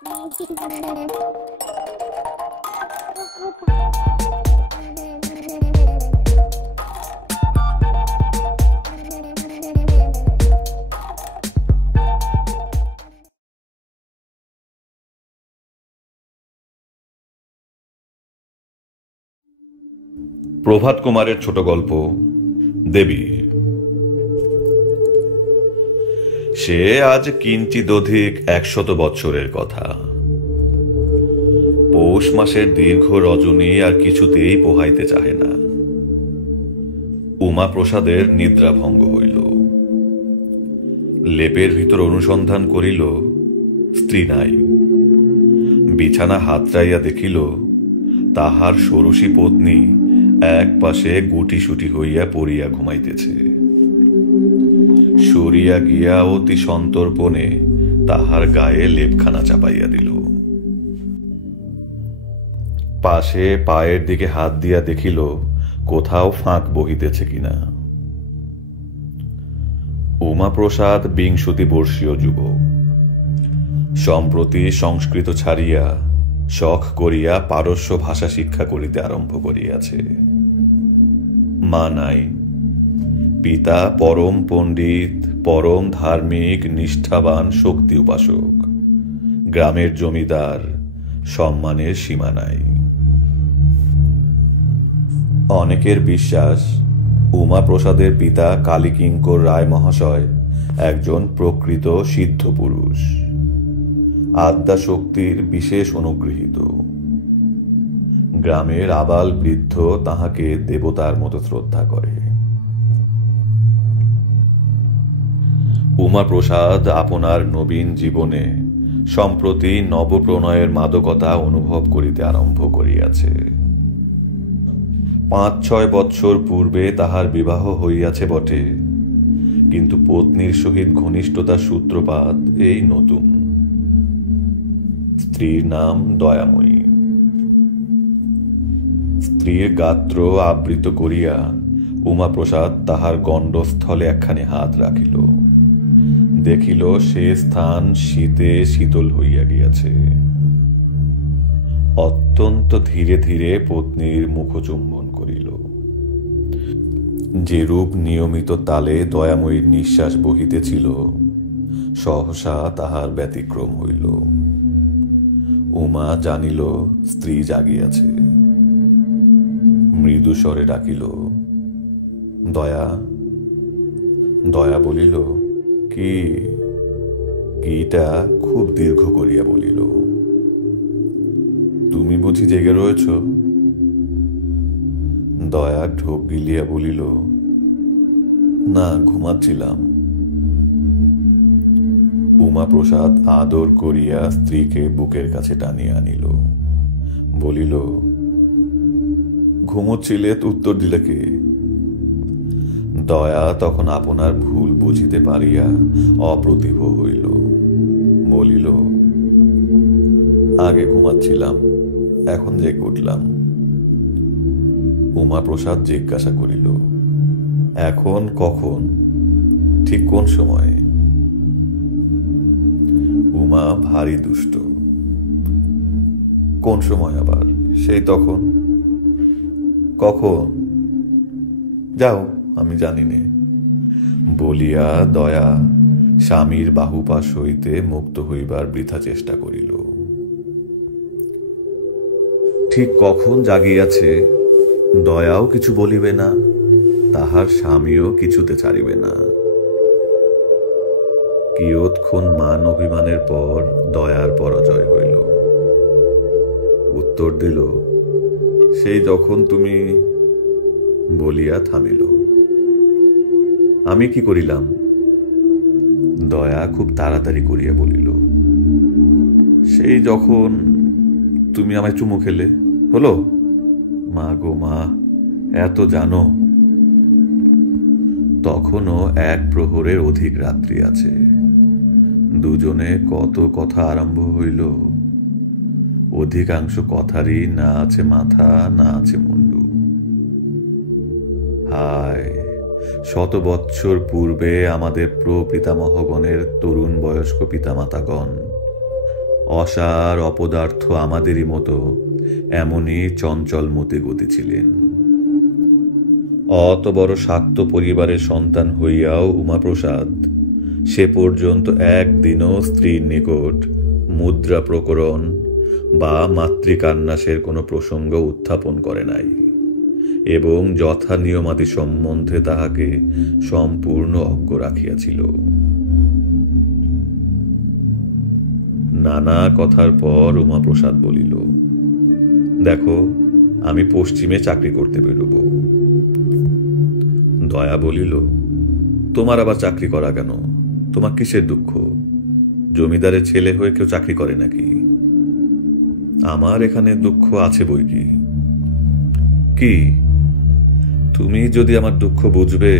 প্রভাত কুমারের ছোট গল্প দেবী। সে আজ কিঞ্চিদধিক 100 বৎসরের কথা। পৌষ মাসের দীর্ঘ রজনী আর কিছুতেই পোহাইতে চাহে না। উমাপ্রসাদের নিদ্রাভঙ্গ হইল। লেপের ভিতর অনুসন্ধান করিল, স্ত্রী নাই। বিছানা হাতড়াইয়া দেখিল তাহার ষোড়শী পত্নী এক পাশে গুটিসুটি হইয়া পড়িয়া ঘুমাইতেছে। সরিয়া গিয়া অতি সন্তর্পণে তাহার গায়ে লেপখানা চাপাইয়া দিল। পাশে পায়ের দিকে হাত দিয়া দেখিল কোথাও ফাঁক বহিতেছে কিনা। উমাপ্রসাদ 20 বর্ষীয় যুবক। সম্প্রতি সংস্কৃত ছাড়িয়া শখ করিয়া পারস্য ভাষা শিক্ষা করিতে আরম্ভ করিয়াছে। মা নাই। পিতা পরম পণ্ডিত, পরম ধার্মিক, নিষ্ঠাবান শক্তি উপাসক। গ্রামের জমিদার, সম্মানের সীমা নাই। অনেকের বিশ্বাস উমাপ্রসাদের পিতা কালীকিঙ্কর রায় মহাশয় একজন প্রকৃত সিদ্ধ পুরুষ, আদ্যা শক্তির বিশেষ অনুগৃহীত। গ্রামের আবাল বৃদ্ধ তাহাকে দেবতার মতো শ্রদ্ধা করে। উমাপ্রসাদ আপনার নবীন জীবনে সম্প্রতি নবপ্রণয়ের মাদকতা অনুভব করিতে আরম্ভ করিয়াছে। 5-6 বৎসর পূর্বে তাহার বিবাহ হইয়াছে বটে, কিন্তু পত্নীর সহিত ঘনিষ্ঠতার সূত্রপাত এই নতুন। স্ত্রীর নাম দয়াময়ী। স্ত্রীর গাত্র আবৃত করিয়া উমাপ্রসাদ তাহার গণ্ডস্থলে একখানি হাত রাখিল। দেখিল সে স্থান শীতে শীতল হইয়া গিয়াছে। অত্যন্ত ধীরে ধীরে পত্নীর মুখচুম্বন করিল। যেরূপ নিয়মিত তালে দয়াময়ীর নিঃশ্বাস বহিতেছিল, সহসা তাহার ব্যতিক্রম হইল। উমা জানিল স্ত্রী জাগিয়াছে। মৃদু স্বরে ডাকিল, দয়া। দয়া বলিল, কি? কিটা খুব দীর্ঘ করিয়া বলিল, তুমি বুঝি জেগে রয়েছ? দয়া ঢোক গিলিয়া বলিল, না, ঘুমাচ্ছিলাম। উমাপ্রসাদ আদর করিয়া স্ত্রীকে বুকের কাছে টানিয়া আনিল। বলিল, ঘুমোচ্ছিলে তো উত্তর দিলে কে? দয়া তখন আপনার ভুল বুঝিতে পারিয়া অপ্রতিভ হইল। বলিল, আগে ঘুমাচ্ছিলাম, এখন জেগে উঠলাম। উমাপ্রসাদ জিজ্ঞাসা করিল, এখন কখন? ঠিক কোন সময়? উমা ভারী দুষ্ট। কোন সময় আবার? সেই তখন। কখন? যাও, আমি জানি নে। বলিয়া দয়া স্বামীর বাহুপাশ হইতে মুক্ত হইবার বৃথা চেষ্টা করিল। ঠিক কখন জাগিয়াছে দয়াও কিছু বলিবে না, তাহার স্বামীও কিছুতে ছাড়িবে না। কিয়ৎক্ষণ মান অভিমানের পর দয়ার পরাজয় হইল। উত্তর দিল, সেই যখন তুমি। বলিয়া থামিল। আমি কি করিলাম? দয়া খুব তাড়াতাড়ি করিয়া বলিল, সেই যখন তুমি আমায় চুমু খেলে। হলো? মা গো মা, এত জানো? তখনও 1 প্রহরের অধিক রাত্রি আছে। দুজনে কত কথা আরম্ভ হইল। অধিকাংশ কথারই না আছে মাথা, না আছে মুন্ডু। হায়, 100 বৎসর পূর্বে আমাদের প্রপিতামহগণের তরুণ বয়স্ক পিতামাতাগণ অসার অপদার্থ আমাদেরই মতো এমনই চঞ্চল মতে গতি ছিলেন। অত বড় শাক্ত পরিবারের সন্তান হইয়াও উমাপ্রসাদ সে পর্যন্ত একদিনও স্ত্রীর নিকট মুদ্রা প্রকরণ বা মাতৃকান্যাসের কোনো প্রসঙ্গ উত্থাপন করে নাই এবং যথা নিয়মাদি সম্বন্ধে তাহাকে সম্পূর্ণ অজ্ঞ রাখিয়াছিল। নানা কথার পর উমাপ্রসাদ বলিল, দেখো, আমি পশ্চিমে চাকরি করতে বেরোব। দয়া বলিল, তোমার আবার চাকরি করা কেন? তোমার কিসের দুঃখ? জমিদারের ছেলে হয়ে কেউ চাকরি করে নাকি? আমার এখানে দুঃখ আছে বই কি। কি? তুমি যদি আমার দুঃখ বুঝবে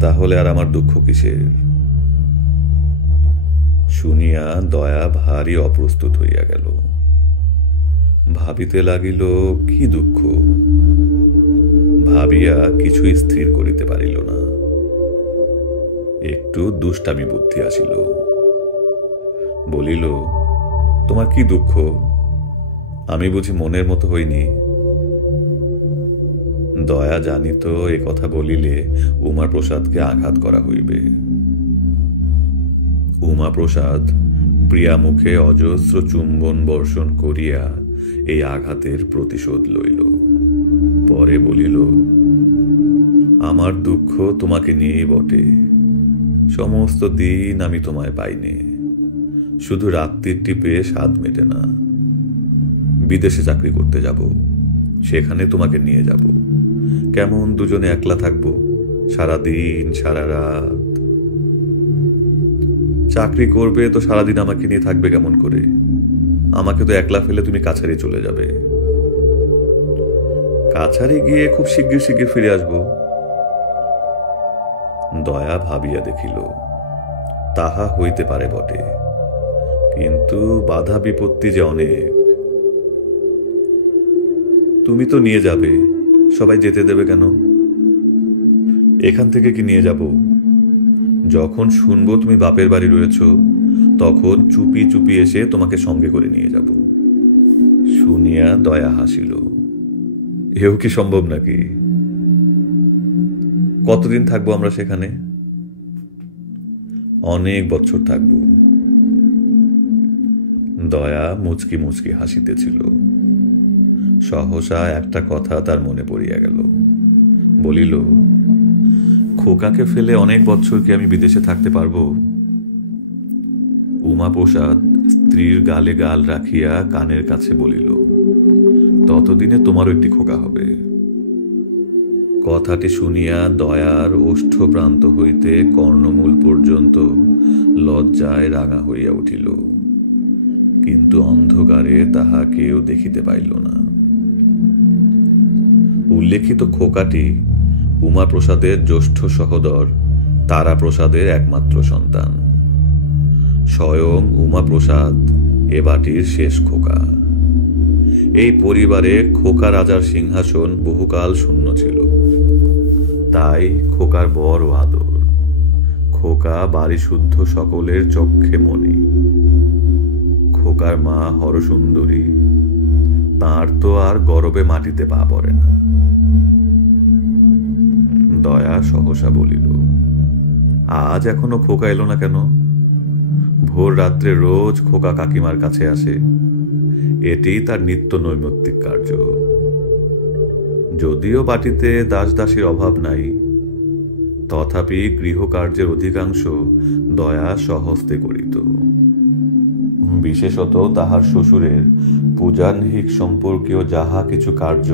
তাহলে আর আমার দুঃখ কিসের? শুনিয়া দয়া ভারী অপ্রস্তুত হইয়া গেল। ভাবিতে লাগিল কি দুঃখ। ভাবিয়া কিছুই স্থির করিতে পারিল না। একটু দুষ্টামি বুদ্ধি আসিল। বলিল, তোমার কি দুঃখ? আমি বুঝি মনের মতো হইনি? দয়া জানিত এ কথা বলিলে উমাপ্রসাদকে আঘাত করা হইবে। উমাপ্রসাদ প্রিয়া মুখে অজস্র চুম্বন বর্ষণ করিয়া এই আঘাতের প্রতিশোধ লইল। পরে বলিল, আমার দুঃখ তোমাকে নিয়েই বটে। সমস্ত দিন আমি তোমায় পাইনি, শুধু রাত্রির টিপে স্বাদ মেটে না। বিদেশে চাকরি করতে যাব, সেখানে তোমাকে নিয়ে যাব। কেমন দুজনে একলা থাকবো সারাদিন সারা রাত? চাকরি করবে তো সারাদিন আমাকে নিয়ে থাকবে কেমন করে? আমাকে তো একলা ফেলে তুমি কাছারি চলে যাবে। কাছারি গিয়ে খুব শিগগির শিগগির ফিরে আসবো। দয়া ভাবিয়া দেখিল, তাহা হইতে পারে বটে, কিন্তু বাধা বিপত্তি যে অনেক। তুমি তো নিয়ে যাবে, সবাই যেতে দেবে কেন? এখান থেকে কি নিয়ে যাব? যখন শুনবো তুমি বাপের বাড়ি রয়েছ, তখন চুপি চুপি এসে তোমাকে সঙ্গে করে নিয়ে যাব। শুনিয়া দয়া হাসিল। এও কি সম্ভব নাকি? কতদিন থাকবো আমরা সেখানে? অনেক বছর থাকব। দয়া মুচকি মুচকি হাসিতেছিল। সহসা একটা কথা তার মনে পড়িয়া গেল। বলিল, খোকাকে ফেলে অনেক বছর কি আমি বিদেশে থাকতে পারবো? উমাপ্রসাদ স্ত্রীর গালে গাল রাখিয়া কানের কাছে বলিল, ততদিনে তোমারও একটি খোকা হবে। কথাটি শুনিয়া দয়ার ওষ্ঠ প্রান্ত হইতে কর্ণমূল পর্যন্ত লজ্জায় রাঙা হইয়া উঠিল, কিন্তু অন্ধকারে তাহা কেউ দেখিতে পাইল না। উল্লেখিত খোকাটি উমাপ্রসাদের জ্যেষ্ঠ সহোদর তারাপ্রসাদের একমাত্র সন্তান। স্বয়ং উমাপ্রসাদ এ বাটির শেষ খোকা। এই পরিবারে খোকা রাজার সিংহাসন বহুকাল শূন্য ছিল, তাই খোকার বড় আদর। খোকা বাড়ি শুদ্ধ সকলের চক্ষে মণি। খোকার মা হরসুন্দরী, তার তো আর গরবে মাটিতে পা পড়ে না। দয়া সহসা বলিল, আজ এখনো খোকা এলো না কেন? ভোর রাত্রে রোজ খোকা কাকিমার কাছে আসে, এটি তার নিত্য নৈমিত্তিক কার্য। যদিও বাটিতে দাস দাসীর অভাব নাই, তথাপি গৃহকার্যের অধিকাংশ দয়া স্বহস্তে করিত। বিশেষত তাহার শ্বশুরের পূজাহ্নিক সম্পর্কীয় যাহা কিছু কার্য,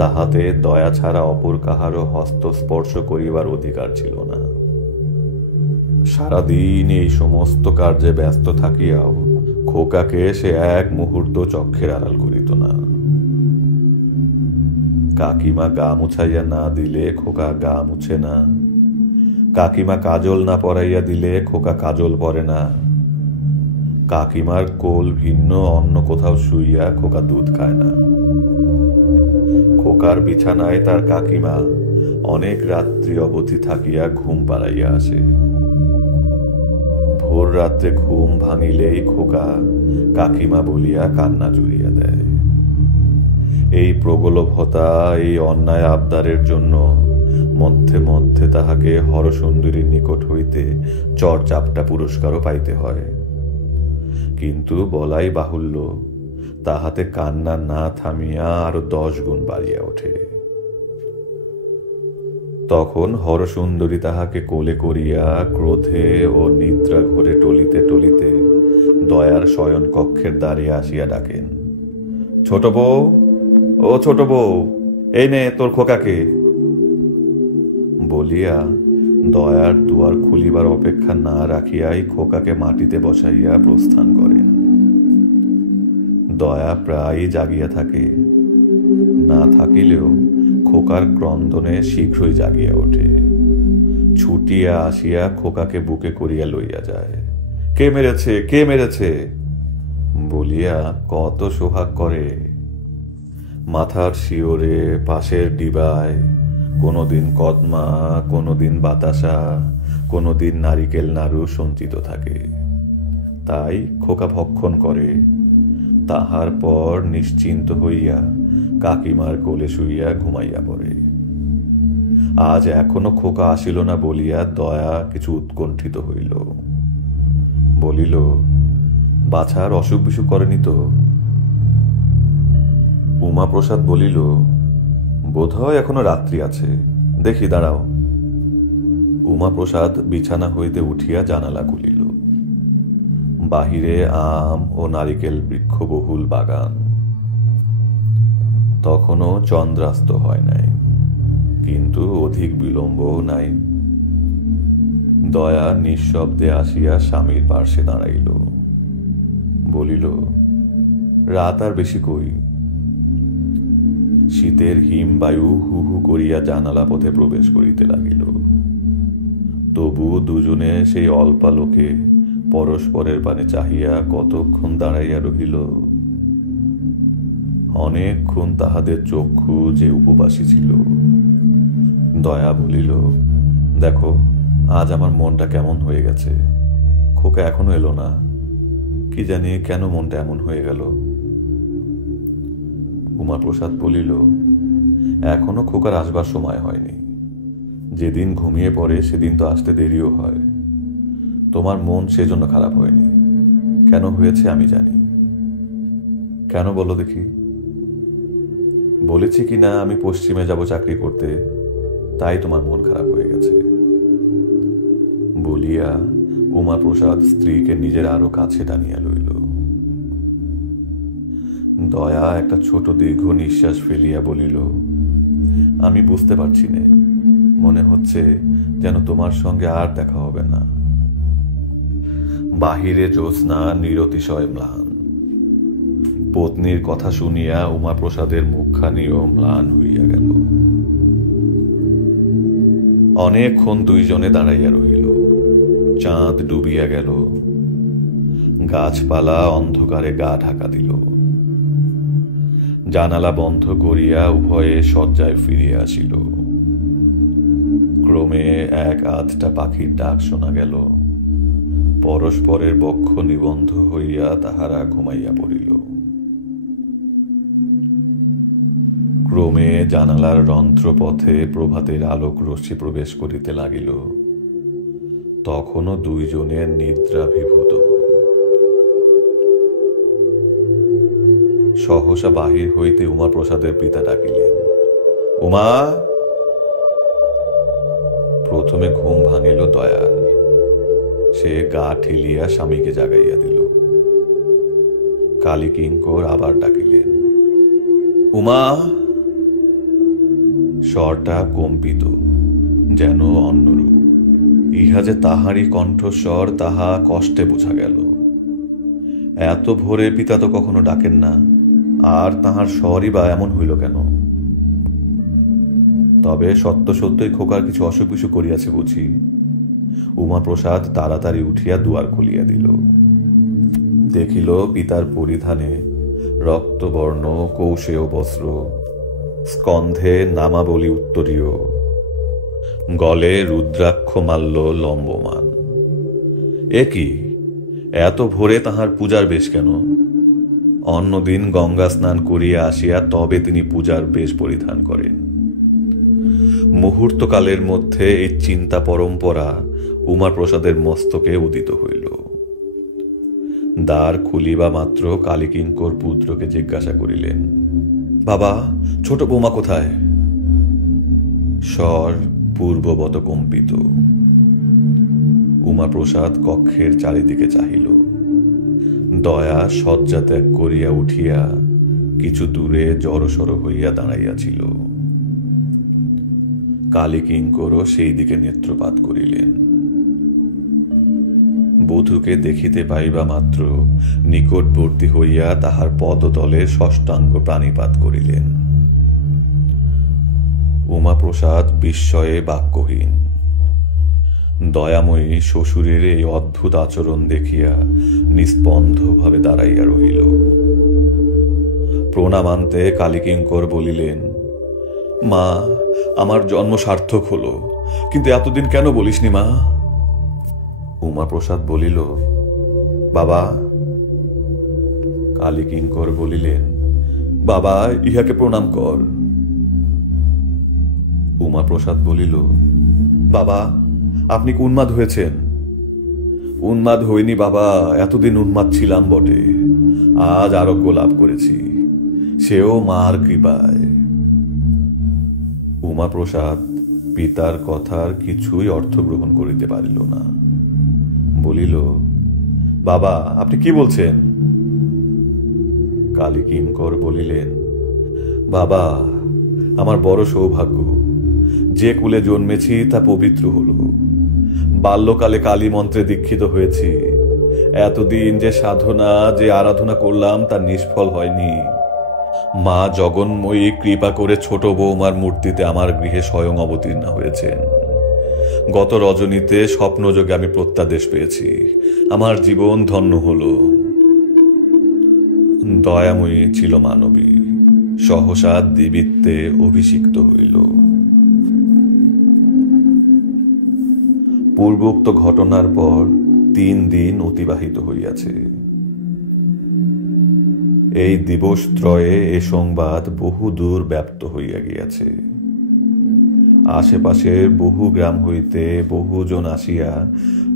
তাহাতে দয়া ছাড়া অপর কাহারও হস্তস্পর্শ করিবার অধিকার ছিল না। সারাদিন এই সমস্ত কার্যে ব্যস্ত থাকিয়াও খোকাকে সে এক মুহূর্ত চক্ষের আড়াল করিত না। কাকিমা গা মুছাইয়া না দিলে খোকা গা মুছে না। কাকিমা কাজল না পরাইয়া দিলে খোকা কাজল পরে না। কাকিমার কোল ভিন্ন অন্য কোথাও শুইয়া খোকা দুধ খায় না। খোকার বিছানায় তার কাকিমা অনেক রাত্রি অবধি থাকিয়া ঘুম পাড়াইয়া আসে। ভোর রাত্রে ঘুম ভাঙিলেই খোকা কাকিমা বলিয়া কান্না জুড়িয়া দেয়। এই প্রগলভতা, এই অন্যায় আবদারের জন্য মধ্যে মধ্যে তাহাকে হরসুন্দরীর নিকট হইতে চরচাপটা পুরস্কারও পাইতে হয়। কিন্তু বলাই বাহুল্য, তাহাতে কান্না না থামিয়া আরো 10 গুণ বাড়িয়া ওঠে। তখন হরসুন্দরী তাহাকে কোলে করিয়া ক্রোধে ও নিদ্রা ঘরে টলিতে টলিতে দয়ার শয়ন কক্ষের দ্বারে আসিয়া ডাকেন, ছোট বউ, ও ছোট বউ, এই নে তোর খোকাকে। বলিয়া দয়ার দুয়ার খুলিবার অপেক্ষা না রাখিয়াই খোকাকে মাটিতে বসাইয়া প্রস্থান করেন। দয়া প্রায়ই জাগিয়া থাকে, না থাকিলেও খোকার ক্রন্দনে শীঘ্রই জাগিয়া ওঠে। ছুটিয়া আসিয়া খোকাকে বুকে করিয়া লইয়া যায়। কে মেরেছে, কে মেরেছে বলিয়া কত সোহাগ করে। মাথার শিওরে, পাশের ডিবায় কোনোদিন কদমা, কোনোদিন বাতাসা, কোনোদিন নারিকেল নাড়ু সঞ্চিত থাকে। তাই খোকা ভক্ষণ করে। তাহার পর নিশ্চিন্ত হইয়া কাকিমার কোলে শুইয়া ঘুমাইয়া পড়ে। আজ এখনো খোকা আসিল না বলিয়া দয়া কিছু উৎকণ্ঠিত হইল। বলিল, বাছার অসুখ বিসুখ করেনি তো? উমাপ্রসাদ বলিল, বোধহয় এখনো রাত্রি আছে, দেখি দাঁড়াও। উমাপ্রসাদ বিছানা হইতে উঠিয়া জানালা খুলিল। বাহিরে আম ও নারিকেল বৃক্ষ বহুল বাগান। তখনও চন্দ্রাস্ত হয় নাই, কিন্তু অধিক বিলম্বও নাই। দয়া নিঃশব্দে আসিয়া স্বামীর পার্শ্বে দাঁড়াইল। বলিল, রাত আর বেশি কই। শীতের হিমবায়ু হু হু করিয়া জানালা পথে প্রবেশ করিতে লাগিল। তবু দুজনে সেই অল্পালোকে পরস্পরের পানে চাহিয়া কতক্ষণ দাঁড়াইয়া রহিল। অনেকক্ষণ তাহাদের চক্ষু যে উপবাসী ছিল। দয়া বলিল, দেখো আজ আমার মনটা কেমন হয়ে গেছে। খোকা এখনো এলো না, কি জানি কেন মনটা এমন হয়ে গেল। উমাপ্রসাদ বলিল, এখনো খোকার আসবার সময় হয়নি। যেদিন ঘুমিয়ে পড়ে সেদিন তো আসতে দেরিও হয়। তোমার মন সেজন্য খারাপ হয়নি। কেন হয়েছে আমি জানি। কেন বলো দেখি? বলেছি কি না আমি পশ্চিমে যাব চাকরি করতে, তাই তোমার মন খারাপ হয়ে গেছে। বলিয়া উমাপ্রসাদ স্ত্রীকে নিজের আরো কাছে টানিয়া লইল। দয়া একটা ছোট দীর্ঘ নিঃশ্বাস ফেলিয়া বলিল, আমি বুঝতে পারছি নে, মনে হচ্ছে যেন তোমার সঙ্গে আর দেখা হবে না। বাহিরে জ্যোৎস্না নিরতিশয় ম্লান। পত্নীর কথা শুনিয়া উমাপ্রসাদের মুখখানিও ম্লান হইয়া গেল। অনেকক্ষণ দুইজনে দাঁড়াইয়া রহিল। চাঁদ ডুবিয়া গেল। গাছপালা অন্ধকারে গা ঢাকা দিল। জানালা বন্ধ করিয়া উভয়ে শয্যায় ফিরিয়া আসিল। ক্রমে এক আধটা পাখির ডাক শোনা গেল। পরস্পরের বক্ষ নিবন্ধ হইয়া তাহারা ঘুমাইয়া পড়িল। ক্রমে জানালার রন্ধ্রপথে প্রভাতের আলোক রশ্মি প্রবেশ করিতে লাগিল। তখনও দুইজনের নিদ্রাভিভূত। সহসা বাহির হইতে উমাপ্রসাদের পিতা ডাকিলেন, উমা। প্রথমে ঘুম ভাঙিল দয়ার। সে গা ঠেলিয়া স্বামীকে জাগাইয়া দিল। কালীকিঙ্কর আবার ডাকিলেন, উমা। স্বরটা কম্পিত, যেন অন্যরূপ। ইহা যে তাহারই কণ্ঠস্বর তাহা কষ্টে বোঝা গেল। এত ভোরে পিতা তো কখনো ডাকেন না, আর তাহার স্বরই বা এমন হইল কেন? তবে সত্য সত্যই খোকার কিছু অসুখ বিসুখ করিয়াছে বুঝি। উমাপ্রসাদ তাড়াতাড়ি উঠিয়া দুয়ার খুলিয়া দিল। দেখিল পিতার পরিধানে রক্তবর্ণ কৌশেয় বস্ত্র, স্কন্ধে নামাবলী উত্তরীয়, গলে রুদ্রাক্ষ মাল্য লম্বমান। এ কি, এত ভোরে তাহার পূজার বেশ কেন? অন্যদিন গঙ্গা স্নান করিয়া আসিয়া তবে তিনি পূজার বেশ পরিধান করেন। মুহূর্তকালের মধ্যে এই চিন্তা পরম্পরা উমাপ্রসাদের মস্তকে উদিত হইল। দ্বার খুলিবা মাত্র কালীকিঙ্কর পুত্রকে জিজ্ঞাসা করিলেন, বাবা, ছোট বৌমা কোথায়? স্বর পূর্ববত কম্পিত। উমাপ্রসাদ কক্ষের চারিদিকে চাহিল। দয়া শয্যা ত্যাগ করিয়া উঠিয়া কিছু দূরে জড়সড় হইয়া দাঁড়াইয়াছিল। কালীকিঙ্করও সেই দিকে নেত্রপাত করিলেন। বধূকে দেখিতে পাইবা মাত্র নিকটবর্তী হইয়া তাহার পদতলে ষষ্ঠাঙ্গ প্রাণীপাত করিলেন। উমাপ্রসাদ বিস্ময়ে বাক্যহীন। দয়াময়ী শ্বশুরের এই অদ্ভুত আচরণ দেখিয়া নিস্পন্দভাবে দাঁড়াইয়া রহিল। প্রণামান্তে কালীকিঙ্কর বলিলেন, মা, আমার জন্ম সার্থক হলো, কিন্তু এতদিন কেন বলিসনি মা? উমাপ্রসাদ বলিল, বাবা। কালীকিঙ্কর বলিলেন, বাবা, ইহাকে প্রণাম কর। উমাপ্রসাদ বলিল, বাবা, আপনি কি উন্মাদ হয়েছেন? উন্মাদ হইনি বাবা, এতদিন উন্মাদ ছিলাম বটে, আজ আরোগ্য লাভ করেছি, সেও মার কৃপায়। উমাপ্রসাদ পিতার কথার কিছুই অর্থ গ্রহণ করিতে পারিল না। বলিল, বাবা, আপনি কি বলছেন? কালীকিঙ্কর বলিলেন, বাবা, আমার বড় সৌভাগ্য, যে কুলে জন্মেছি তা পবিত্র হল। বাল্যকালে কালী মন্ত্রে দীক্ষিত হয়েছি। এতদিন যে সাধনা, যে আরাধনা করলাম তা নিষ্ফল হয়নি। মা জগন্ময়ী কৃপা করে ছোট বৌমার মূর্তিতে আমার গৃহে স্বয়ং অবতীর্ণ হয়েছেন। গত রজনীতে স্বপ্নযোগে আমি প্রত্যাদেশ পেয়েছি। আমার জীবন ধন্য হল। দয়াময়ী ছিল মানবী, সহসা দিবিত্বে অভিষিক্ত হইল। পূর্বোক্ত ঘটনার পর 3 দিন অতিবাহিত হইয়াছে। এই দিবসত্রয়ে এ সংবাদ বহু দূর ব্যাপ্ত হইয়া গিয়াছে। আশেপাশের বহু গ্রাম হইতে বহুজন আসিয়া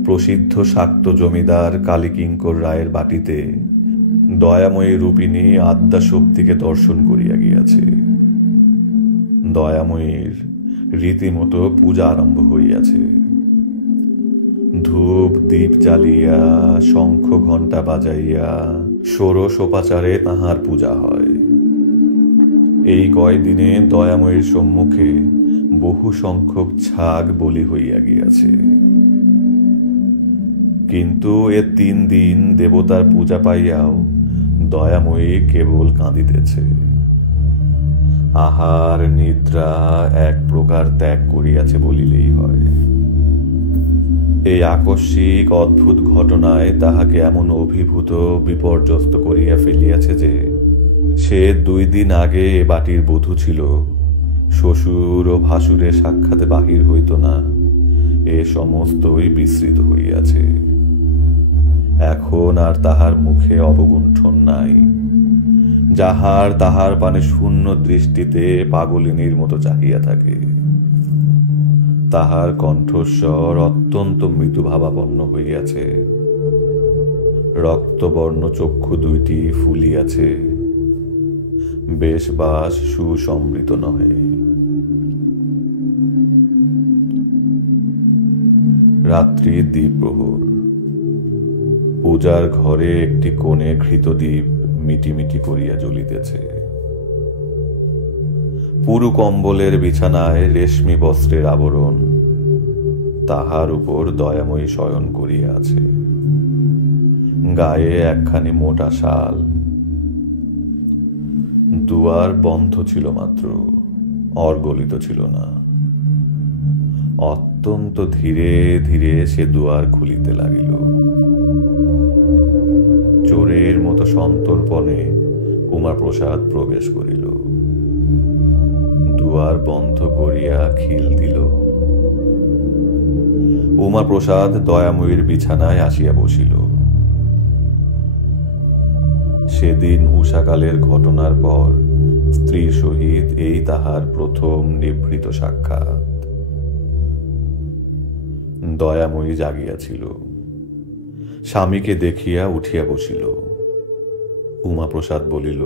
প্রসিদ্ধ শাক্ত জমিদার কালীকিঙ্কর রায়ের বাটিতে দয়াময়ী রূপিণী আদ্যাশক্তিকে দর্শন করিয়া গিয়াছে। দয়াময়ীর রীতিমতো পূজা আরম্ভ হইয়াছে। ধূপ দীপ জ্বালিয়া, শঙ্খ ঘণ্টা বাজাইয়া ষোড়শোপাচারে তাহার পূজা হয়। এই কয়দিনে দয়াময়ীর সম্মুখে বহু সংখ্যক ছাগ বলি হইয়া গিয়াছে। কিন্তু এ 3 দিন দেবতার পূজা পাইয়াও দয়াময়ী কেবল কাঁদিতেছে। আহার নিদ্রা এক প্রকার ত্যাগ করিয়াছে বলিলেই হয়। এই আকস্মিক অদ্ভুত ঘটনায় তাহাকে এমন অভিভূত বিপর্যস্ত করিয়া ফেলিয়াছে যে সে 2 দিন আগে এ বাটির বধূ ছিল, শ্বশুর ও ভাসুরের সাক্ষাতে বাহির হইত না, এ সমস্তই বিস্মৃত হইয়াছে। এখন আর তাহার মুখে অবগুণ্ঠন নাই। যাহার তাহার পানে শূন্য দৃষ্টিতে পাগলিনীর মতো চাহিয়া থাকে। তাহার কণ্ঠস্বর অত্যন্ত মৃদুভাবাপন্ন হইয়াছে। রক্তবর্ণ চক্ষু 2টি ফুলিয়াছে। বেশবাস সুসম্বৃত নহে। রাত্রি দ্বীপ্রহর। পূজার ঘরে একটি কোণে ঘৃতদ্বীপ মিটিমিটি করিয়া জ্বলিতেছে। পুরু কম্বলের বিছানায় রেশমি বস্ত্রের আবরণ, তাহার উপর দয়াময়ী শয়ন করিয়া আছে। গায়ে একখানি মোটা শাল। দুয়ার বন্ধ ছিল মাত্র, অর্গলিত ছিল না। অত্যন্ত ধীরে ধীরে সে দুয়ার খুলিতে লাগিল। চোরের মতো সন্তর্পণে উমাপ্রসাদ প্রবেশ করিল। দুয়ার বন্ধ করিয়া খিল দিল। উমাপ্রসাদ দয়াময়ীর বিছানায় আসিয়া বসিল। সেদিন উষাকালের ঘটনার পর স্ত্রীর সহিত এই তাহার প্রথম নিভৃত সাক্ষাৎ। দয়াময়ী জাগিয়াছিল, স্বামীকে দেখিয়া উঠিয়া বসিল। উমাপ্রসাদ বলিল,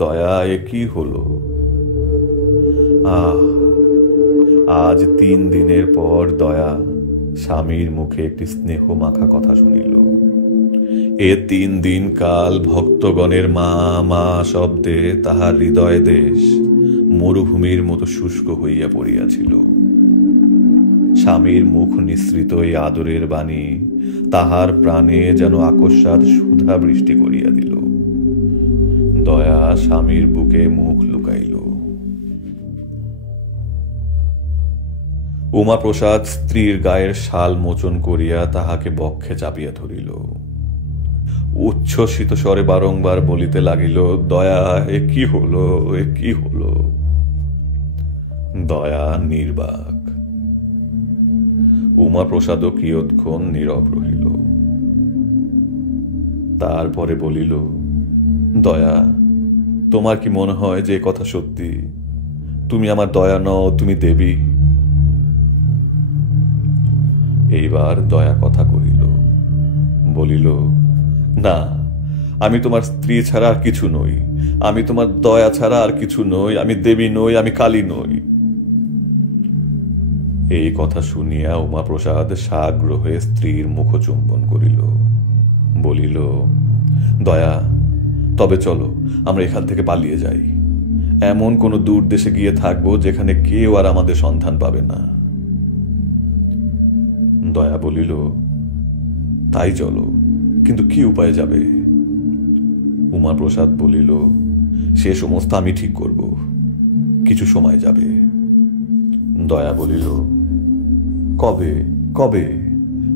দয়া, এ কি হল? আজ 3 দিনের পর দয়া স্বামীর মুখে একটি স্নেহ মাখা কথা শুনিল। এ 3 দিন কাল ভক্তগণের মা মা শব্দে তাহার হৃদয় দেশ মরুভূমির মতো শুষ্ক হইয়া পড়িয়াছিল। স্বামীর মুখ নিঃসৃত এই আদরের বাণী তাহার প্রাণে যেন আকস্মাৎ সুধা বৃষ্টি করিয়া দিল। দয়া স্বামীর বুকে মুখ লুকাইল। উমাপ্রসাদ স্ত্রীর গায়ের শাল মোচন করিয়া তাহাকে বক্ষে চাপিয়া ধরিল। উচ্ছ্বসিত স্বরে বারংবার বলিতে লাগিল, দয়া, এ কি হলো, এ কি হলো? দয়া নির্বাক। উমাপ্রসাদও কিয়ৎক্ষণ নীরব রহিল। তারপরে বলিল, দয়া, তোমার কি মনে হয় যে কথা সত্যি? তুমি আমার দয়া নও, তুমি দেবী। এইবার দয়া কথা কহিল, বলিল, না, আমি তোমার স্ত্রী ছাড়া আর কিছু নই, আমি তোমার দয়া ছাড়া আর কিছু নই, আমি দেবী নই, আমি কালী নই। এই কথা শুনিয়া উমাপ্রসাদ সাগ্রহে স্ত্রীর মুখচুম্বন করিল, বলিল, দয়া, তবে চলো আমরা এখান থেকে পালিয়ে যাই। এমন কোন দূর দেশে গিয়ে থাকবো যেখানে কেউ আর আমাদের সন্ধান পাবে না। দয়া বলিল, তাই চলো, কিন্তু কি উপায়ে যাবে? উমাপ্রসাদ বলিল, সে সমস্ত আমি ঠিক করব, কিছু সময় যাবে। দয়া বলিল, কবে কবে?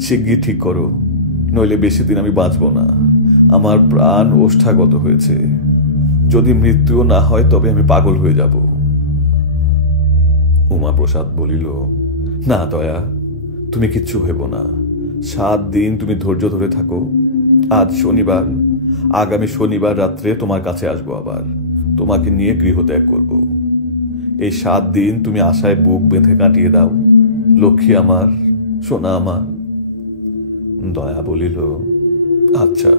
শিগগির ঠিক করো, নইলে বেশি দিন আমি বাঁচব না। আমার প্রাণ ওষ্ঠাগত হয়েছে, যদি মৃত্যুও না হয় তবে আমি পাগল হয়ে যাব। উমাপ্রসাদ বলিল, না দয়া, তুমি কিচ্ছু হইব না। 7 দিন তুমি ধৈর্য ধরে থাকো। আজ শনিবার, আগামী শনিবার রাত্রে তোমার কাছে আসবো, আবার তোমাকে নিয়ে গৃহত্যাগ করব। এই 7 দিন তুমি আশায় বুক বেঁধে কাটিয়ে দাও, লক্ষ্মী আমার, সোনা আমার। দয়া বলিল, আচ্ছা।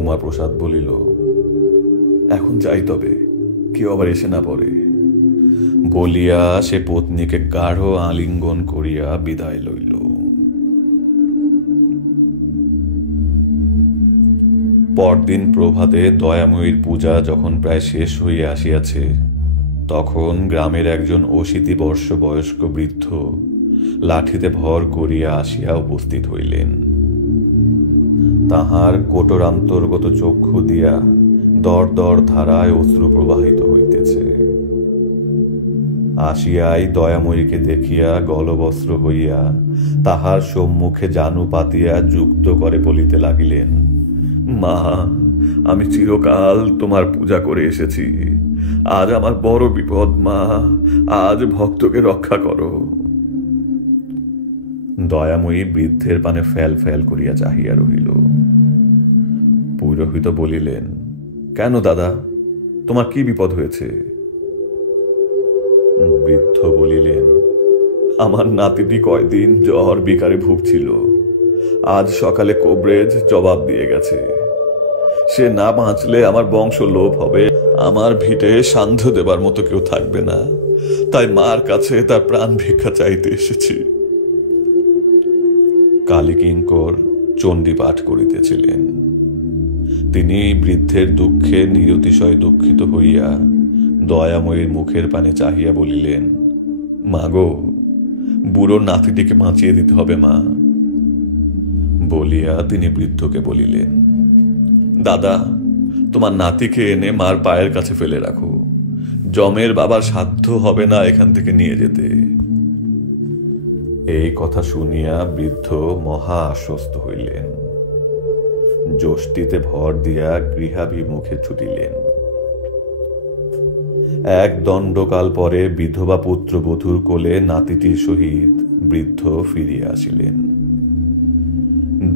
উমাপ্রসাদ বলিল, এখন যাই তবে, কেউ আবার এসে না পড়ে। বলিয়া সে পত্নীকে গাঢ় আলিঙ্গন করিয়া বিদায় লইল। পরদিন প্রভাতে দয়াময়ীর পূজা যখন প্রায় শেষ হইয়া আসিয়াছে, তখন গ্রামের একজন 80 বর্ষ বয়স্ক বৃদ্ধ লাঠিতে ভর করিয়া আসিয়া উপস্থিত হইলেন। তাহার কোটরান্তর্গত চক্ষু দিয়া দর দর ধারায় অশ্রু প্রবাহিত হইতেছে। আসিয়াই দয়াময়ীকে দেখিয়া গলবস্ত্র হইয়া তাহার সম্মুখে জানু পাতিয়া যুক্ত করে বলিতে লাগিলেন, মা, আমি চিরকাল তোমার পূজা করে এসেছি, আজ আমার বড় বিপদ মা, আজ ভক্তকে রক্ষা করো। দয়াময়ী বৃদ্ধের পানে ফ্যাল ফ্যাল করিয়া চাহিয়া রহিল। পুরোহিত বলিলেন, কেন দাদা, তোমার কি বিপদ হয়েছে? বৃদ্ধ বলিলেন, আমার নাতিটি কয়দিন জ্বর বিকারে ভুগছিল, আজ সকালে কোবরেজ জবাব দিয়ে গেছে। সে না বাঁচলে আমার বংশ লোপ হবে, আমার ভিটে সান্ধ্য দেবার মতো কেউ থাকবে না, তাই মার কাছে তার প্রাণ ভিক্ষা চাইতে এসেছি। কালীকিঙ্কর চণ্ডী পাঠ করিতেছিলেন। তিনি বৃদ্ধের দুঃখে নিরতিশয় দুঃখিত হইয়া দয়াময়ীর মুখের পানে চাহিয়া বলিলেন, মা গো, বুড়ো নাতিটিকে বাঁচিয়ে দিতে হবে মা। বলিয়া তিনি বৃদ্ধকে বলিলেন, দাদা, তোমার নাতিকে এনে মার পায়ের কাছে ফেলে রাখো, জমের বাবার সাধ্য হবে না এখান থেকে নিয়ে যেতে। এই কথা শুনিয়া বৃদ্ধ মহা আশ্বস্ত হইলেন। যষ্টিতে ভর দিয়া গৃহাভিমুখে ছুটিলেন। এক দণ্ডকাল পরে বিধবা পুত্রবধূর কোলে নাতিটির সহিত বৃদ্ধ ফিরিয়া আসিলেন।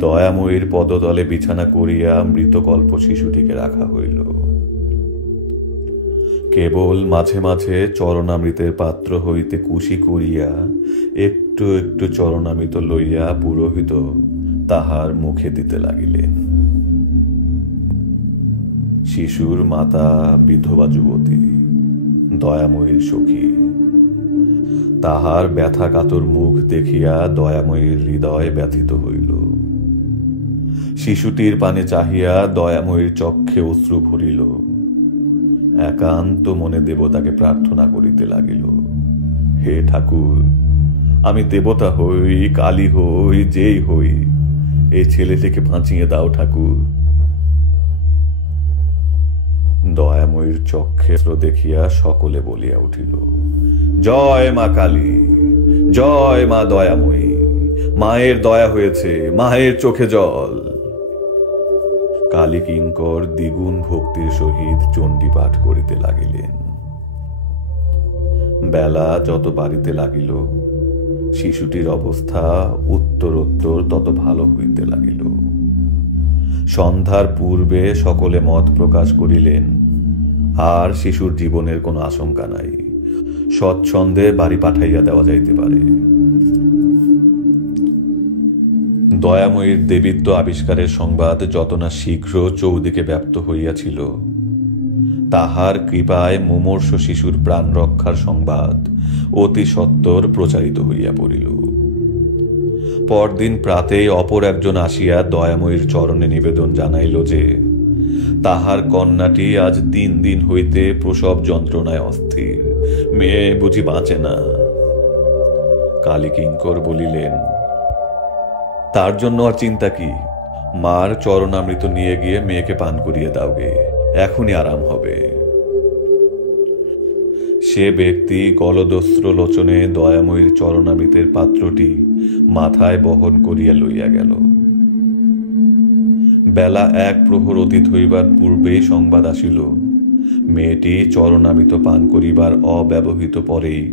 দয়াময়ীর পদতলে বিছানা করিয়া মৃতকল্প শিশুটিকে রাখা হইল। কেবল মাঝে মাঝে চরণামৃতের পাত্র হইতে কুশি করিয়া একটু একটু চরণামৃত লইয়া পুরোহিত তাহার মুখে দিতে লাগিলেন। শিশুর মাতা বিধবা যুবতী, দয়াময়ীর সখী। তাহার ব্যথা কাতর মুখ দেখিয়া দয়াময়ীর হৃদয় ব্যথিত হইল। শিশুটির পানে চাহিয়া দয়াময়ীর চক্ষে অশ্রু ভরিল। একান্ত মনে দেবতাকে প্রার্থনা করিতে লাগিল, হে ঠাকুর, আমি দেবতা হই, কালী হই, যেই হই, এই ছেলেটিকে বাঁচিয়ে দাও ঠাকুর। দয়াময়ীর চক্ষে দেখিয়া সকলে বলিয়া উঠিল, জয় মা কালী, জয় মা দয়াময়ী, মায়ের দয়া হয়েছে, মায়ের চোখে জল। কালী কিঙ্কর দ্বিগুণ ভক্তির সহিত চণ্ডী পাঠ করিতে লাগিলেন। বেলা যত বাড়িতে লাগিল, শিশুটির অবস্থা উত্তরোত্তর তত ভালো হইতে লাগিল। সন্ধ্যার পূর্বে সকলে মত প্রকাশ করিলেন, আর শিশুর জীবনের কোনো আশঙ্কা নাই, সচ্ছন্দে বাড়ি পাঠাইয়া দেওয়া যাইতে পারে। দয়াময়ীর দেবীত্ব আবিষ্কারের সংবাদ যত না শীঘ্র চৌদিকে ব্যাপ্ত হইয়াছিল, তাহার কৃপায় মুমূর্ষ শিশুর প্রাণ রক্ষার সংবাদ অতি সত্বর প্রচারিত হইয়া পড়িল। পরদিন প্রাতেই অপর একজন আসিয়া দয়াময়ীর চরণে নিবেদন জানাইল যে তাহার কন্যাটি আজ 3 দিন হইতে প্রসব যন্ত্রণায় অস্থির, মেয়ে বুঝি বাঁচে না। কালী কিঙ্কর বলিলেন, তার জন্য আর চিন্তা কি, মার চরণামৃত নিয়ে গিয়ে মেয়েকে পান করিয়ে দাওগে, এখনই আরাম হবে। সে ব্যক্তি গলদস্ত্র লোচনে দয়াময়ীর চরণামৃতের পাত্রটি মাথায় বহন করিয়া লইয়া গেল। বেলা 1 প্রহর অতীত হইবার পূর্বেই সংবাদ আসিল, মেয়েটি চরণামৃত পান করিবার অব্যবহিত পরেই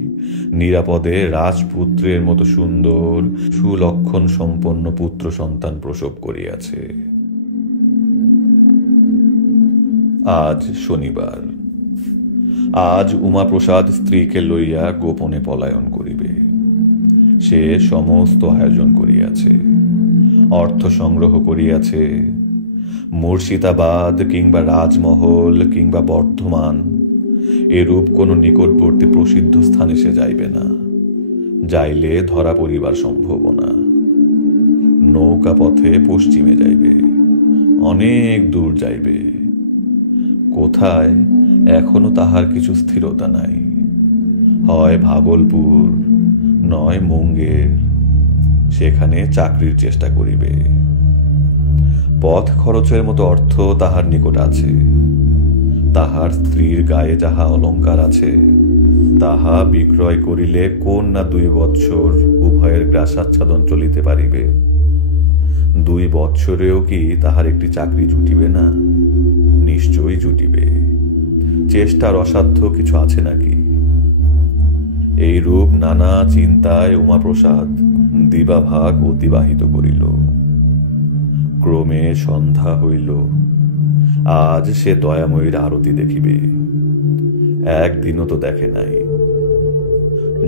নিরাপদে রাজপুত্রের মতো সুন্দর সুলক্ষণ সম্পন্ন পুত্র সন্তান প্রসব করিয়াছে। আজ শনিবার। আজ উমাপ্রসাদ স্ত্রীকে লইয়া গোপনে পলায়ন করিবে। সে সমস্ত আয়োজন করিয়াছে, অর্থ সংগ্রহ করিয়াছে। মুর্শিদাবাদ কিংবা রাজমহল কিংবা বর্ধমান এরূপ কোনো নিকটবর্তী প্রসিদ্ধ স্থানে সে যাইবে না, যাইলে ধরা পড়িবার সম্ভাবনা। নৌকা পথে পশ্চিমে যাইবে, অনেক দূর যাইবে। কোথায় এখনো তাহার কিছু স্থিরতা নাই, হয় ভাগলপুর নয় মুঙ্গের, সেখানে চাকরির চেষ্টা করিবে। পথ খরচের মতো অর্থ তাহার নিকট আছে। তাহার স্ত্রীর গায়ে যাহা অলঙ্কার আছে, তাহা বিক্রয় করিলে কোন না 2 বৎসর উভয়ের গ্রাসাচ্ছাদন চলিতে পারিবে। 2 বৎসরেও কি তাহার একটি চাকরি জুটিবে না? নিশ্চয়ই জুটিবে। চেষ্টার অসাধ্য কিছু আছে নাকি? এইরূপ নানা চিন্তায় উমাপ্রসাদ দিবাভাগ অতিবাহিত করিল। ক্রমে সন্ধ্যা হইল। আজ সে দয়াময়ীর আরতি দেখিবে, একদিনও তো দেখে নাই।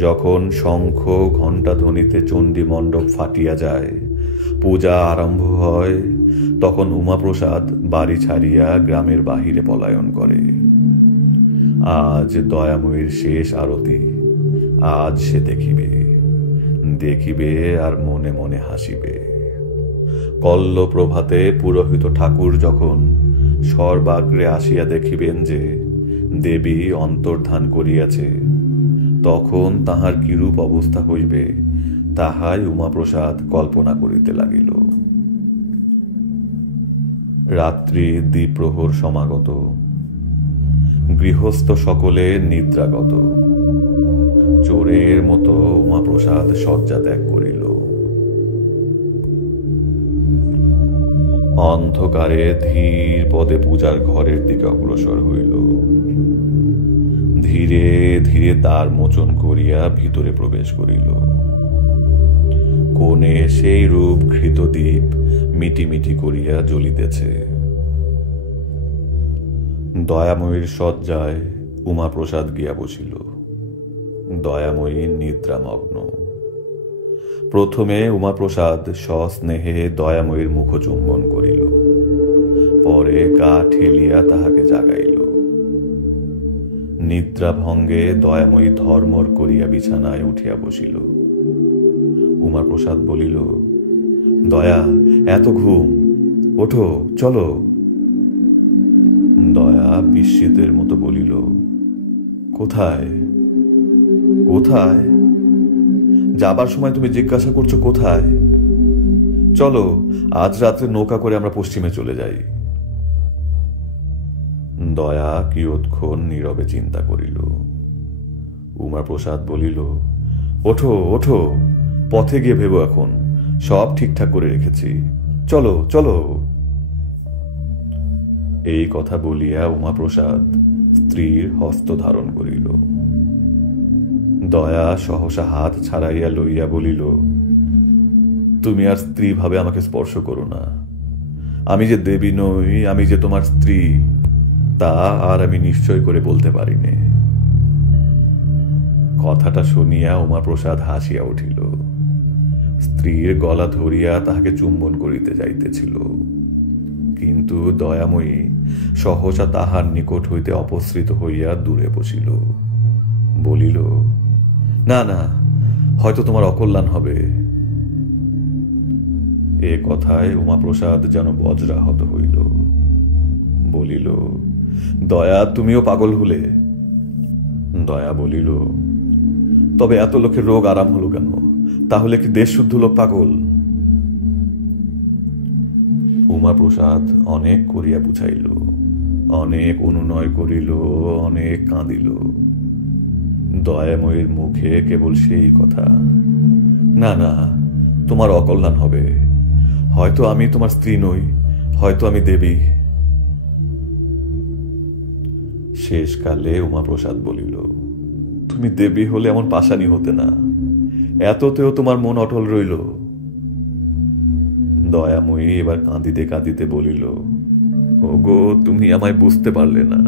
যখন শঙ্খ ঘণ্টা ধ্বনিতে চণ্ডী মণ্ডপ ফাটিয়া যায়, পূজা আরম্ভ হয়, তখন উমাপ্রসাদ বাড়ি ছাড়িয়া গ্রামের বাহিরে পলায়ন করে। আজ দয়াময়ীর শেষ আরতি, আজ সে দেখিবে, দেখিবে আর মনে মনে হাসিবে। কল্ল প্রভাতে পুরোহিত ঠাকুর যখন সর্বাগ্রে আসিয়া দেখিবেন যে দেবী অন্তর্ধান করিয়াছে, তখন তাহার কিরূপ অবস্থা হইবে তাহাই উমাপ্রসাদ কল্পনা করিতে লাগিল। রাত্রি দ্বিপ্রহর সমাগত। গৃহস্থ সকলে নিদ্রাগত। চোরের মতো উমাপ্রসাদ শয্যা ত্যাগ করিল। অন্ধকারে ধীর পদে পূজার ঘরের দিকে অগ্রসর হইল। ধীর ধীরে ধীরে দ্বার মোচন করিয়া ভিতরে প্রবেশ করিল। কোণে সেই রূপ ঘৃত দ্বীপ মিটিমিটি করিয়া জ্বলিতেছে। দয়াময়ীর শয্যায় উমাপ্রসাদ গিয়া বসিল। দয়াময়ী নিদ্রামগ্ন। প্রথমে উমাপ্রসাদ সস্নেহে দয়াময়ীর মুখ চুম্বন করিল, পরে গা ঠেলিয়া তাহাকে জাগাইল। নিদ্রাভঙ্গে দয়াময়ী ধর্মর করিয়া বিছানায় উঠিয়া বসিল। উমাপ্রসাদ বলিল, দয়া, এত ঘুম, ওঠো, চলো। দয়া বিস্মিতের মতো বলিল, কোথায় কোথায়? যাবার সময় তুমি জিজ্ঞাসা করছো কোথায়? চলো, আজ রাত্রে নৌকা করে আমরা পশ্চিমে চলে যাই। দয়া কিয়ৎক্ষণ নীরবে চিন্তা করিল। উমাপ্রসাদ বলিল, ওঠো ওঠো, পথে গিয়ে ভেবো, এখন সব ঠিকঠাক করে রেখেছি, চলো চলো। এই কথা বলিয়া উমাপ্রসাদ স্ত্রীর হস্ত ধারণ করিল। দয়া সহসা হাত ছাড়াইয়া লইয়া বলিল, তুমি আর স্ত্রী ভাবে আমাকে স্পর্শ করো না। আমি যে দেবী নই, আমি যে তোমার স্ত্রী, তা আর আমি নিশ্চয় করে বলতে পারি নে। কথাটা শুনিয়া উমাপ্রসাদ হাসিয়া উঠিল। স্ত্রীর গলা ধরিয়া তাহাকে চুম্বন করিতে যাইতেছিল, কিন্তু দয়াময়ী সহসা তাহার নিকট হইতে অপসৃত হইয়া দূরে বসিল। বলিল, না না, হয়তো তোমার অকল্যাণ হবে। এ কথায় উমাপ্রসাদ যেন বজ্রাহত হইল। বলিল, দয়া, তুমিও পাগল হলে? দয়া বলিল, তবে এত লোকের রোগ আরাম হলো কেন? তাহলে কি দেশ শুদ্ধ লোক পাগল? উমাপ্রসাদ অনেক করিয়া বুঝাইল, অনেক অনুনয় করিল, অনেক কাঁদিল। দয়াময়ীর মুখে কেবল সেই কথা, না না, তোমার অকল্যাণ হবে। হয়তো আমি তোমার স্ত্রী নই, হয়তো আমি দেবী। শেষকালে উমাপ্রসাদ বলিল, তুমি দেবী হলে এমন পাষাণী হতে না, এততেও তোমার মন অটল রইল। দয়াময়ী এবার কাঁদিতে কাঁদিতে বলিল, ওগো, তুমি আমায় বুঝতে পারলে না।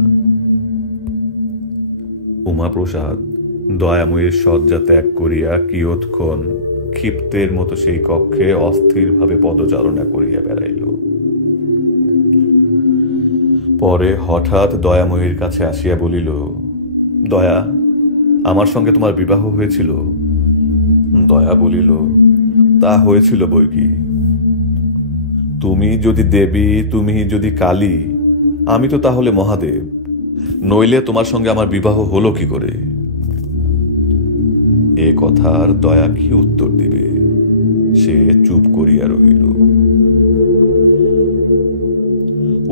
উমাপ্রসাদ দয়াময়ীর শয্যা ত্যাগ করিয়া কিয়ৎক্ষণ ক্ষিপ্তের মতো সেই কক্ষে অস্থিরভাবে পদচারণা করিয়া বেড়াইল। পরে হঠাৎ দয়াময়ীর কাছে আসিয়া বলিল, দয়া, আমার সঙ্গে তোমার বিবাহ হয়েছিল? দয়া বলিল, তা হয়েছিল বই কি। তুমি যদি দেবী, তুমি যদি কালী, আমি তো তাহলে মহাদেব, নইলে তোমার সঙ্গে আমার বিবাহ হলো কি করে? এ কথার দয়া কি উত্তর দিবে, সে চুপ করিয়া রহিল।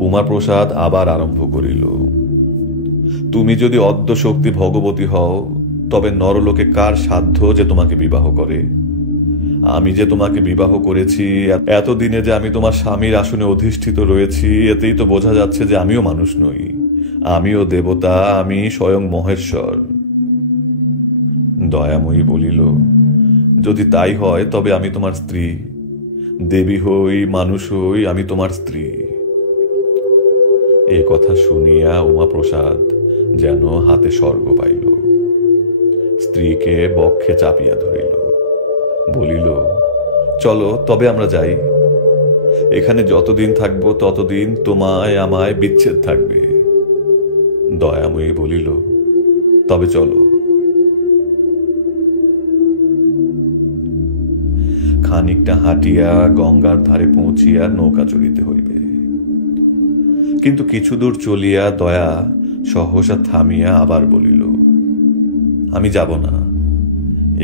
উমাপ্রসাদ আবার আরম্ভ করিল, তুমি যদি অদ্য শক্তি ভগবতী হও, তবে নরলোকে কার সাধ্য যে তোমাকে বিবাহ করে? আমি যে তোমাকে বিবাহ করেছি, এতদিনে যে আমি তোমার স্বামীর আসনে অধিষ্ঠিত রয়েছি, এতেই তো বোঝা যাচ্ছে যে আমিও মানুষ নই, আমিও দেবতা, আমি স্বয়ং মহেশ্বর। দয়াময়ী বলিল, যদি তাই হয় তবে আমি তোমার স্ত্রী, দেবী হই, মানুষ হই, আমি তোমার স্ত্রী। এ কথা শুনিয়া উমাপ্রসাদ যেন হাতে স্বর্গ পাইল। স্ত্রীকে বক্ষে চাপিয়া ধরিল, বলিল, চলো তবে আমরা যাই। এখানে যতদিন থাকবো ততদিন তোমায় আমায় বিচ্ছেদ থাকবে। দয়াময়ী বলিল, তবে চলো। খানিকটা হাঁটিয়া গঙ্গার ধারে পৌঁছিয়া নৌকা চড়িতে হইবে। কিন্তু কিছু দূর চলিয়া দয়া সহসা থামিয়া আবার বলিল, আমি যাব না।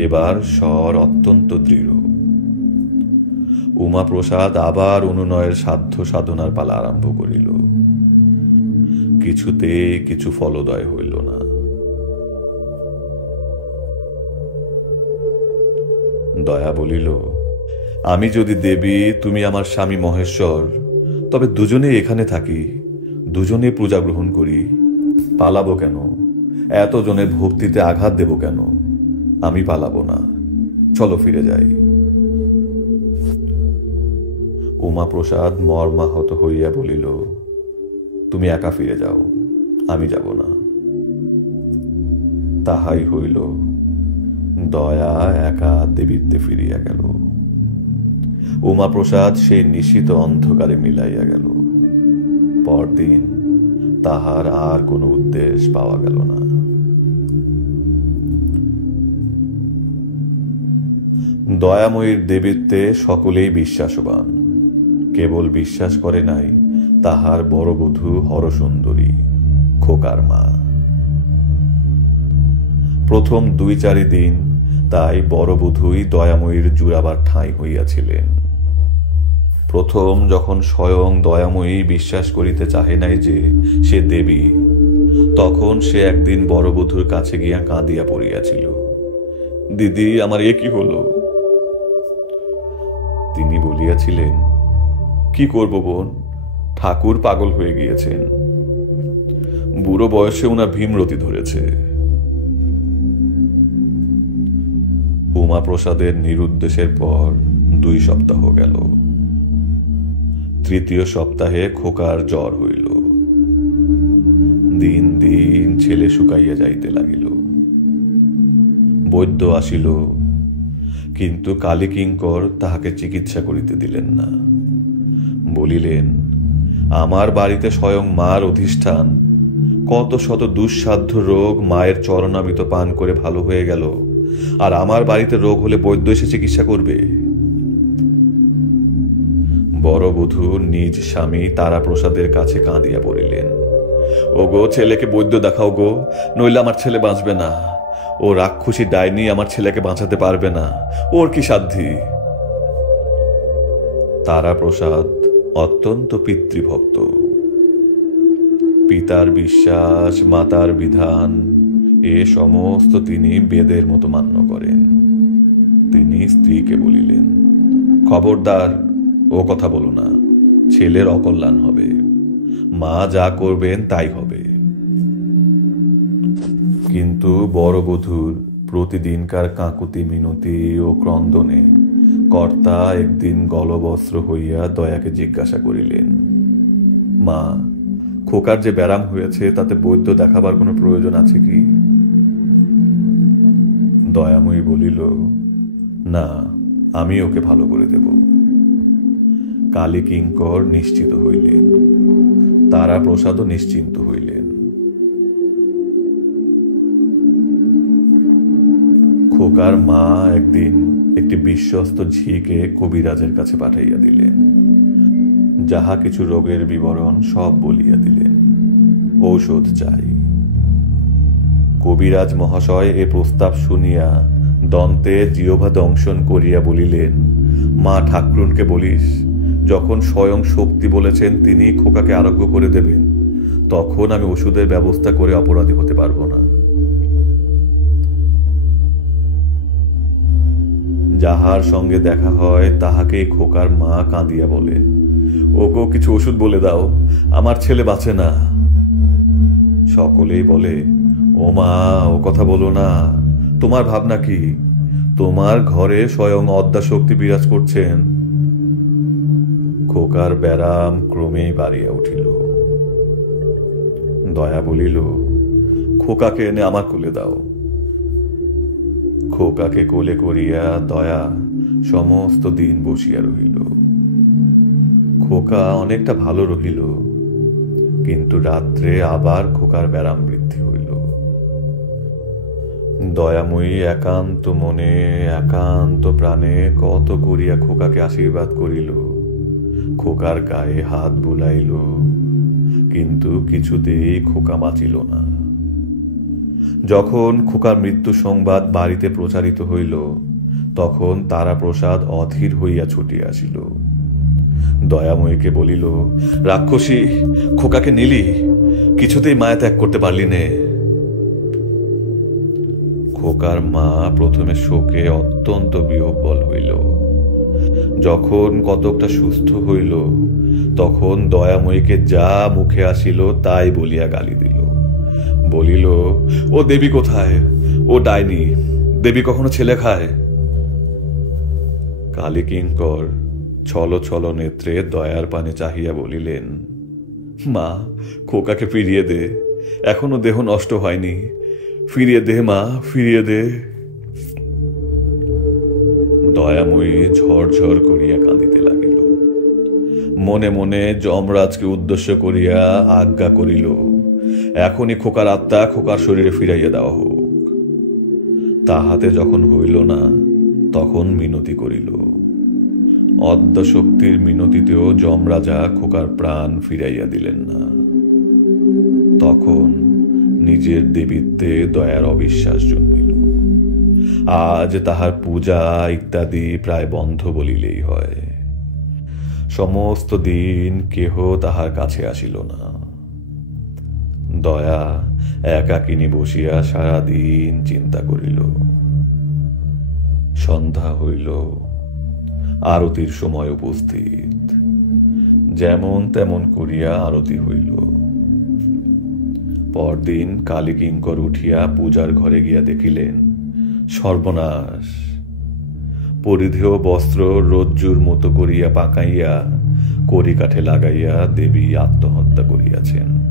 এবার স্বর অত্যন্ত দৃঢ়। উমাপ্রসাদ আবার অনুনয়ের সাধ্য সাধনার পালা আরম্ভ করিল, কিছুতে কিছু ফলদয় হইল না। দয়া বলিল, আমি যদি দেবী, তুমি আমার স্বামী মহেশ্বর, তবে দুজনে এখানে থাকি, দুজনে পূজা গ্রহণ করি, পালাবো কেন? এতজনের ভক্তিতে আঘাত দেব কেন? আমি পালাবো না, চলো ফিরে যাই। উমাপ্রসাদ মর্মাহত হইয়া বলিল, তুমি একা ফিরে যাও, আমি যাব না। তাহাই হইল। দয়া একা দেবীতে ফিরিয়া গেল। উমাপ্রসাদ সেই নিশীত অন্ধকারে মিলাইয়া গেল। পরদিন তাহার আর কোনো উদ্দেশ্য পাওয়া গেল না। দয়াময়ীর দেবীত্বে সকলেই বিশ্বাসবান। কেবল বিশ্বাস করে নাই তাহার বড় বধূ হরসুন্দরী, খোকার মা। প্রথম 2-4 দিন তাই বড় বধূই দয়াময়ীর জুড়াবার ঠাঁই হইয়াছিলেন। প্রথম যখন স্বয়ং দয়াময়ী বিশ্বাস করিতে চাহে নাই যে সে দেবী, তখন সে একদিন বড় বধূর কাছে গিয়া কাঁদিয়া পড়িয়াছিল। দিদি, আমার এ কি হলো? তিনি বলিয়াছিলেন, কি করব বোন, ঠাকুর পাগল হয়ে গিয়েছেন। বুড়ো বয়সে ওনার ভীমরতি ধরেছে। উমাপ্রসাদের নিরুদ্দেশের পর 2 সপ্তাহ গেল। 3য় সপ্তাহে খোকার জ্বর হইল। দিন দিন ছেলে শুকাইয়া যাইতে লাগিল। বৈদ্য আসিল, কিন্তু কালীকিঙ্কর তাহাকে চিকিৎসা করিতে দিলেন না। বলিলেন, আমার বাড়িতে স্বয়ং মার অধিষ্ঠান, কত শত দুঃসাধ্য রোগ মায়ের চরণামৃত পান করে ভালো হয়ে গেল, আর আমার বাড়িতে রোগ হলে বৈদ্য এসে চিকিৎসা করবে? বড় বধূ নিজ স্বামী তারাপ্রসাদের কাছে কাঁদিয়া পড়িলেন, ওগো, ছেলেকে বৈদ্য দেখাও গো, নইলে আমার ছেলে বাঁচবে না। ও রাক্ষসী ডাইনি আমার ছেলেকে বাঁচাতে পারবে না, ওর কি সাধ্যি? তারাপ্রসাদ অত্যন্ত পিতৃভক্ত। পিতার বিশ্বাস, মাতার বিধান, এ সমস্ত তিনি বেদের মতো মান্য করেন। তিনি স্ত্রীকে বলিলেন, খবরদার, ও কথা বলো না, ছেলের অকল্যাণ হবে। মা যা করবেন তাই হবে। কিন্তু বড় বধূর প্রতিদিনকার কাকুতি মিনতি ও ক্রন্দনে কর্তা একদিন গলবস্ত্র হইয়া দয়াকে জিজ্ঞাসা করিলেন, মা, খোকার যে ব্যারাম হয়েছে তাতে বৈদ্য দেখাবার কোনো প্রয়োজন আছে কি? দয়াময়ী বলিল, না, আমি ওকে ভালো করে দেব। কালীকিঙ্কর নিশ্চিত হইলেন, তারাপ্রসাদও নিশ্চিন্ত হইলেন। খোকার মা একদিন একটি বিশ্বস্ত ঝিকে কবিরাজের কাছে পাঠাইয়া দিলেন। যাহা কিছু রোগের বিবরণ সব বলিয়া দিলেন। ঔষধ চাই। কবিরাজ মহাশয় এ প্রস্তাব শুনিয়া দন্তে জিহ্বা দংশন করিয়া বলিলেন, মা ঠাকরুনকে বলিস, যখন স্বয়ং শক্তি বলেছেন তিনি খোকাকে আরোগ্য করে দেবেন, তখন আমি ওষুধের ব্যবস্থা করে অপরাধী হতে পারবো না। যাহার সঙ্গে দেখা হয় তাহাকেই খোকার মা কাঁদিয়া বলেন, ওগো, কিছু ওষুধ বলে দাও, আমার ছেলে বাঁচে না। সকলেই বলে, ও মা, ও কথা বলো না, তোমার ভাবনা কি? তোমার ঘরে স্বয়ং অদ্যাশক্তি বিরাজ করছেন। খোকার ব্যারাম ক্রমেই বাড়িয়া উঠিল। দয়া বলিল, খোকাকে এনে আমার কোলে দাও। খোকাকে কোলে করিয়া দয়া সমস্ত দিন বসিয়া রহিল। খোকা অনেকটা ভালো রহিল, কিন্তু রাত্রে আবার খোকার ব্যারাম বৃদ্ধি হইল। দয়াময়ী একান্ত মনে, একান্ত প্রাণে কত করিয়া খোকাকে আশীর্বাদ করিল, খোকার গায়ে হাত বুলাইল, কিন্তু কিছুতেই খোকা বাঁচিল না। যখন খোকার মৃত্যু সংবাদ বাড়িতে প্রচারিত হইল, তখন তারাপ্রসাদ অধীর হইয়া ছুটিয়া আসিল। দয়াময়ীকে বলিল, রাক্ষসী, খোকাকে নিলি, কিছুতেই মায়া ত্যাগ করতে পারলি নে। খোকার মা প্রথমে শোকে অত্যন্ত বিহ্বল হইল। যখন কতকটা সুস্থ হইল, তখন দয়াময়ীকে যা মুখে আসিল তাই বলিয়া গালি দিল। বলিল, ও দেবী কোথায়? ও ডাইনি, দেবী কখনো ছেলে খায়? কালীকিঙ্কর ছল ছল নেত্রে দয়ার পানে চাহিয়া বলিলেন, মা, খোকাকে ফিরিয়ে দে, এখনো দেহ নষ্ট হয়নি, ফিরিয়ে দে মা, ফিরিয়ে দে। দয়াময়ী ঝরঝর করিয়া কাঁদিতে লাগিল। মনে মনে যমরাজকে উদ্দেশ্য করিয়া আজ্ঞা করিল, এখনই খোকার আত্মা খোকার শরীরে ফিরাইয়া দেওয়া হোক। তাহাতে যখন হইল না, তখন মিনতি করিল। অদ্যাশক্তির মিনতিতেও যমরাজা খোকার প্রাণ ফিরাইয়া দিলেন না। তখন নিজের দেবীত্বে দয়ার অবিশ্বাস জন্মিল। আজ তাহার পূজা ইত্যাদি প্রায় বন্ধ বলিলেই হয়। সমস্ত দিন কেহ তাহার কাছে আসিল না। দয়া একাকিনী বসিয়া সারাদিন চিন্তা করিল। সন্ধ্যা হইল, আরতির সময় উপস্থিত। যেমন তেমন করিয়া আরতি হইল। পরদিন কালীকিঙ্কর উঠিয়া পূজার ঘরে গিয়া দেখিলেন, সর্বনাশ! পরিধেয় বস্ত্র রজ্জুর মতো করিয়া পাকাইয়া কড়িকাঠে লাগাইয়া দেবী আত্মহত্যা করিয়াছেন।